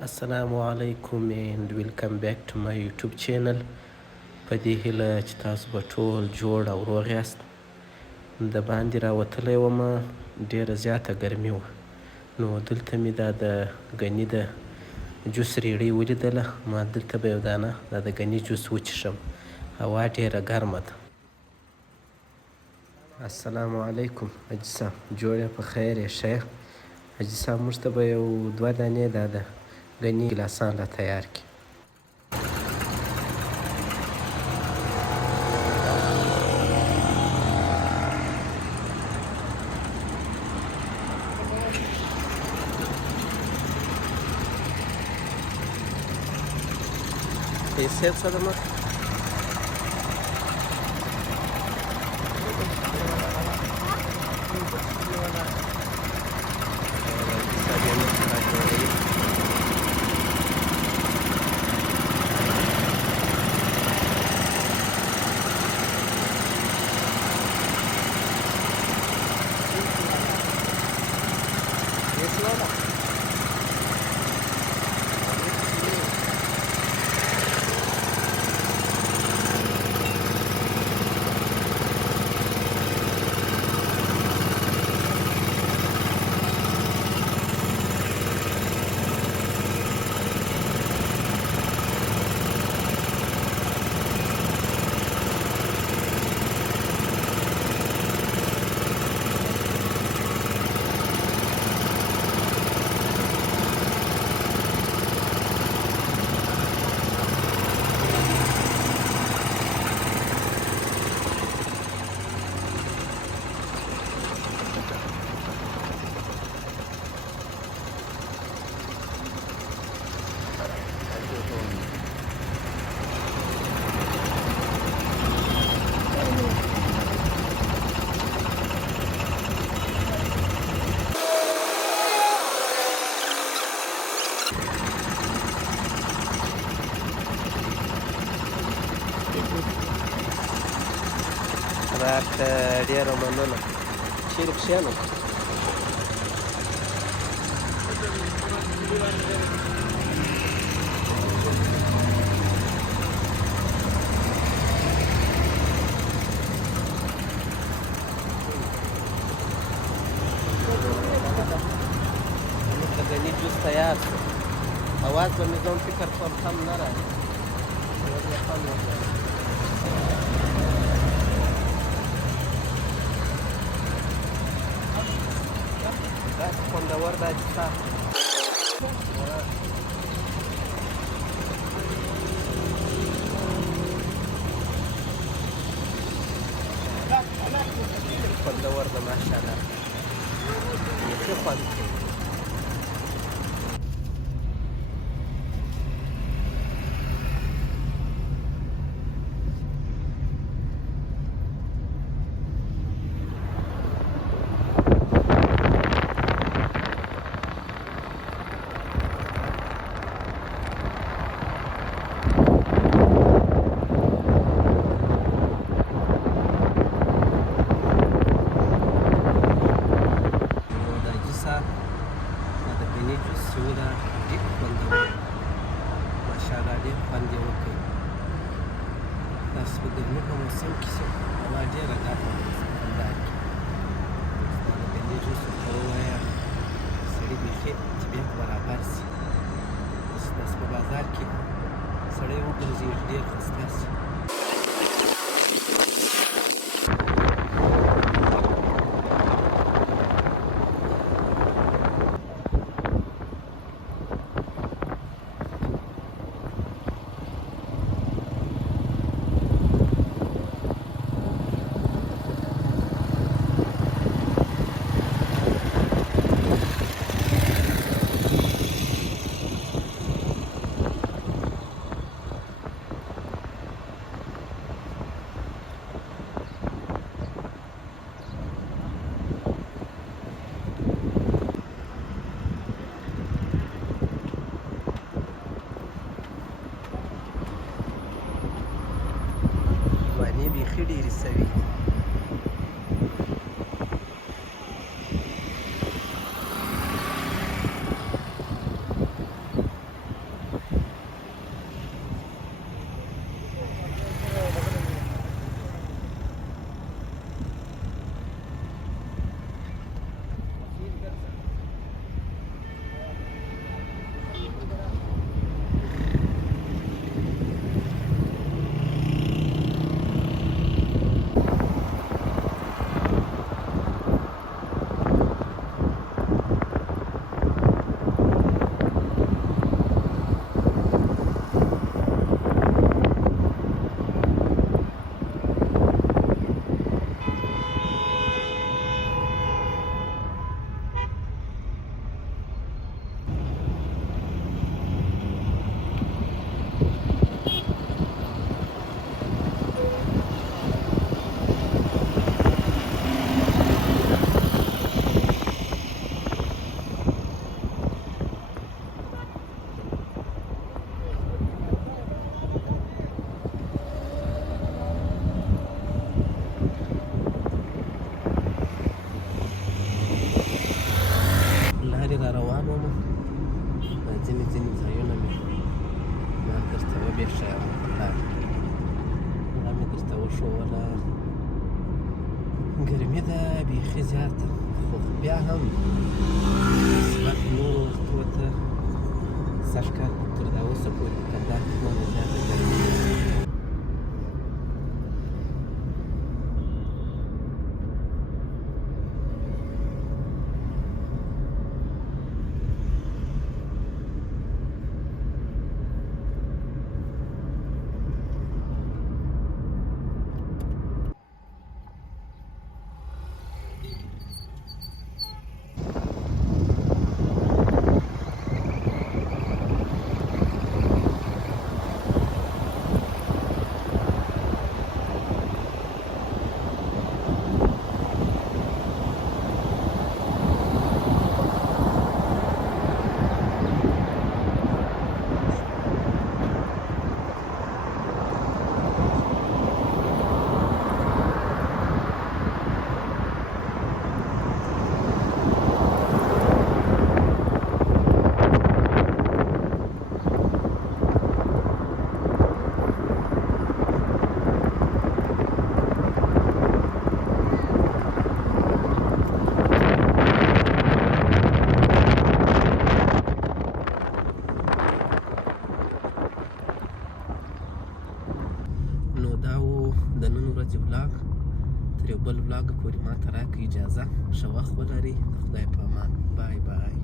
Assalamu alaikum and welcome back to my YouTube channel. په دې هیله چې تاسو به ټول جوړ او روغ یاست. د باندې راوتلی ومه، ډېره زیاته ګرمي وه، نو دلته مې دا د ګني د جوس ریړۍ ولیدله. ما دلته به یو دانه دا د ګني جوس وڅښم. هوا ډېره ګرمه ده. السلام علیکم حاجي صاحب، جوړ یې په خیر یې ښه یې؟ حاجي صاحب موږ ته به یو 2 دانې دا د ګني ګلاسان را تیار کړي. پیسې څه ده مه؟ راته ډېره مننه. چیرې کښېنم؟ د ګني جوس تیار شو. اواز به مې ځم فکر کوم کم نه راځي. داسې خوندور ده چې ستا خوندور ده ماشاءالله. بیخي خوند کوي. ماشاءالله ډېر خوند یې وکړ. داسې په ګرمي په موسم کې چې هوا ډېره ګرمه ده، سمندر کې ستا د ګني جوس ورته ووایه، سړي بیخي طبیعت برابر شي. داسې په بازار کې سړی وګرځېږي ډېر خسته شي. بیخي ډېرې سوي دي. ځینې ځایونه مې ما درته وبېښایم هغه مې درته وښووله. ګرمي ده بیخي زیاته، خو بیا هم نسبت نورو وختونو ته سږ کال تر دا اوسه پورې کندهار کې دومره زیاته ګرمي نه ده. نو دا و د نن ورځې ولاګ. تر یو بل ولاګ پورې ما ته راکړئ اجازه. ښه وخت ولرئ. د خدای په امان. بای بای.